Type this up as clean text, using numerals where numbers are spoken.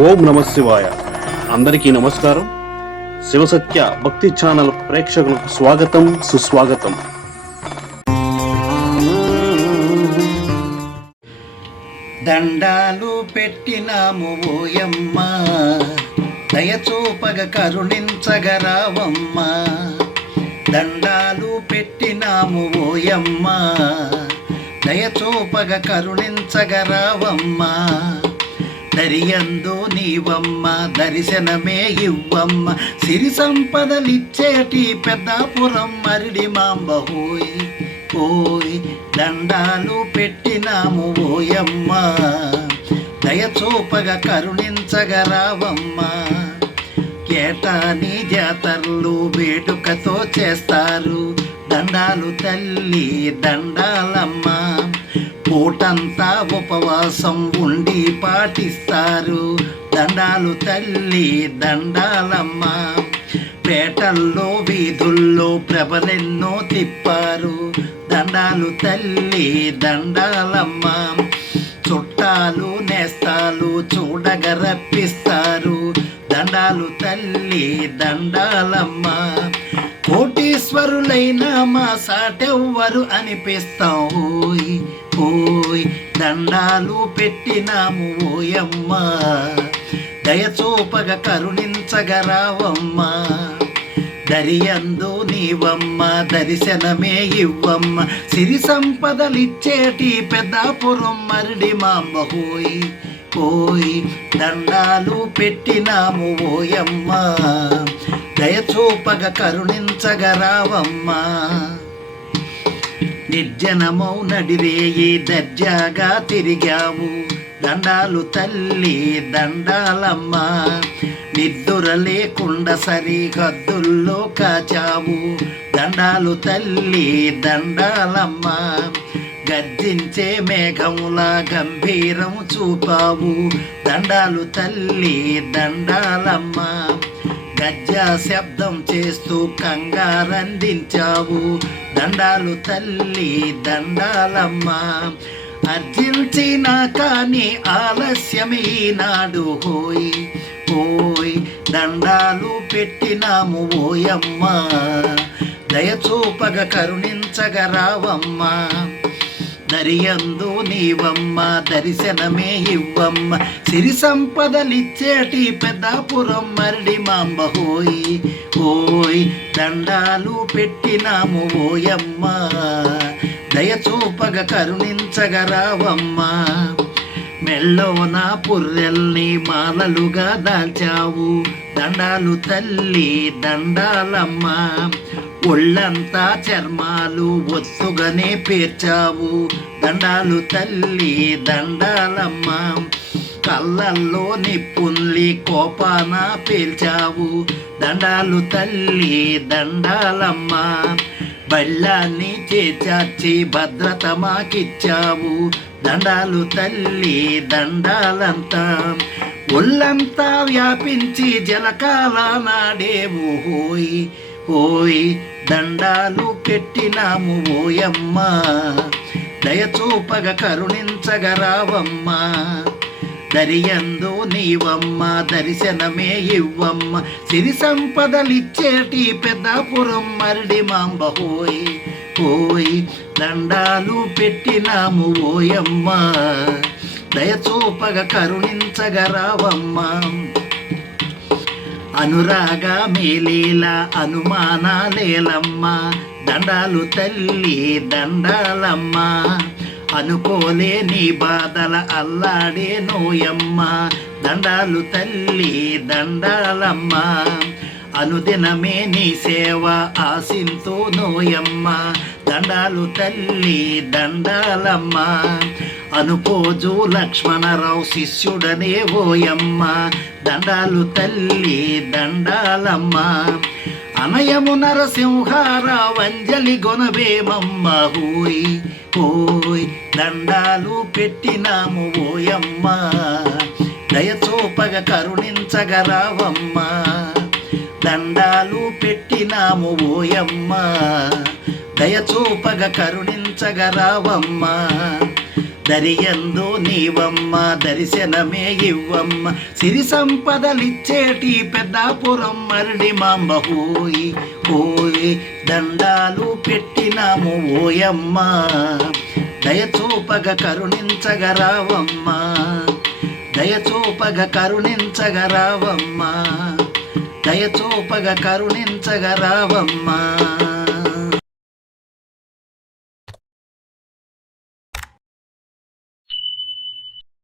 ఓం నమ శివాయ. అందరికీ నమస్కారం. శివసత్య భక్తి ఛానల్ ప్రేక్షకులకు స్వాగతం, సుస్వాగతం. దండాలు పెట్టినాము ఓయమ్మ, దయచూపగ కరుణించగరావమ్మ. దండాలు పెట్టినాము ఓయమ్మ, దయచూపగ కరుణించగరావమ్మ. దరియందు నీవమ్మ, దర్శనమే ఇవ్వమ్మ. సిరి సంపదలిచ్చేటి పెద్దాపురం మరిడి మాంబ హోయ్ ఓయ్. దండాలు పెట్టినాము ఓయమ్మ, దయచూపగ కరుణించగరావమ్మ. కేటాని జాతరలు వేడుకతో చేస్తారు, దండాలు తల్లి దండాలమ్మ. పూటంతా ఉపవాసం ఉండి పాటిస్తారు, దండాలు తల్లి దండాలమ్మ. పేటల్లో వీధుల్లో ప్రభలెన్నో తిప్పారు, దండాలు తల్లి దండాలమ్మ. చుట్టాలు నేస్తాలు చూడగ రప్పిస్తారు, దండాలు తల్లి దండాలమ్మ. కోటీశ్వరులైన మా సాటెవ్వరు అనిపిస్తాం ఓయ్ ఓయ్. దండాలు పెట్టినాము ఓయమ్మ, దయచూపగ కరుణించగరావమ్మ. దరియందు నీవమ్మ, దర్శనమే ఇవ్వమ్మ. సిరి సంపదలిచ్చేటి పెద్దాపురం మరిడి మాంబ హోయ్ ఓయ్. దండాలు పెట్టినాము ఓయమ్మ, దయచూపగ కరుణించగరావమ్మ. నిర్జనమౌ నడిరేయి దర్జాగా తిరిగావు, దండాలు తల్లి దండాలమ్మ. నిద్దుర లేకుండా సరిహద్దుల్లో కాచావు, దండాలు తల్లి దండాలమ్మ. గర్జించే మేఘములా గంభీరం చూపావు, దండాలు తల్లి దండాలమ్మ. గజ్జా శబ్దం చేస్తూ కంగారందించావు, దండాలు తల్లి దండాలమ్మ. అర్జించినా కానీ ఆలస్యమే నాడు హోయ్ ఓయ్. దండాలు పెట్టినాము ఓయమ్మ, దయచూపగ కరుణించగరావమ్మ. దరియందు నీవమ్మ, దర్శనమే ఇవ్వమ్మ. సిరి సంపదలిచ్చేటి పెద్దాపురం మరిడి మాంబ హోయ్ ఓయ్. దండాలు పెట్టినాము ఓయమ్మ, దయచూపగ కరుణించగరావమ్మ. మెల్లోన పుర్రెల్ని మాలలుగా దాల్చావు, దండాలు తల్లి దండాలమ్మ. ఒళ్ళంతా చర్మాలు ఒత్తుగానే పేర్చావు, దండాలు తల్లి దండాలమ్మ. కళ్ళల్లో నిప్పుల్ని కోపాన పేల్చావు, దండాలు తల్లి దండాలమ్మ. బళ్ళాన్ని చేర్చి భద్రత మాకిచ్చావు, దండాలు తల్లి దండాలంతా. ఒళ్ళంతా వ్యాపించి జలకాల నాడేవు హోయ్ ఓయ్. దండాలు పెట్టినాము ఓయమ్మ, దయచూపగ కరుణించగరావమ్మ. దరియందు నీవమ్మ, దర్శనమే ఇవ్వమ్మ. సిరి సంపదలిచ్చేటి పెద్దాపురం మరిడి మాంబ హోయ్ ఓయ్. దండాలు పెట్టినాము ఓయమ్మ, దయచూపగ కరుణించగరావమ్మ. అనురాగ మేలీల అనుమానాలేలమ్మ, దండాలు తల్లి దండాలమ్మ. అనుకోలేని బాధల అల్లాడే నోయమ్మ, దండాలు తల్లి దండాలమ్మ. అనుదినమే నీ సేవ ఆశింతో నోయమ్మ, దండాలు తల్లి దండాలమ్మ. అనుపోజు లక్ష్మణరావు శిష్యుడనే ఓయమ్మ, దండాలు తల్లి దండాలమ్మ. అనయము నరసింహారావు అంజలి గొనవేమమ్మ హోయ్ ఓయ్. దండాలు పెట్టినాము ఓయమ్మ, దయచూపగ కరుణించగరావమ్మ. దండాలు పెట్టినాము ఓయమ్మ, దయచూపగ కరుణించగరావమ్మ. దరియందు నీవమ్మ దర్శనమే ఇవ్వమ్మ సిరి సంపదలిచ్చేటి పెద్దాపురం మరడి మాంబ హోయి హోయి దండాలు పెట్టినాము ఓయమ్మ దయచూపగ కరుణించగరావమ్మ దయచూపగ కరుణించగరావమ్మ దయచూపగ కరుణించగరావమ్మ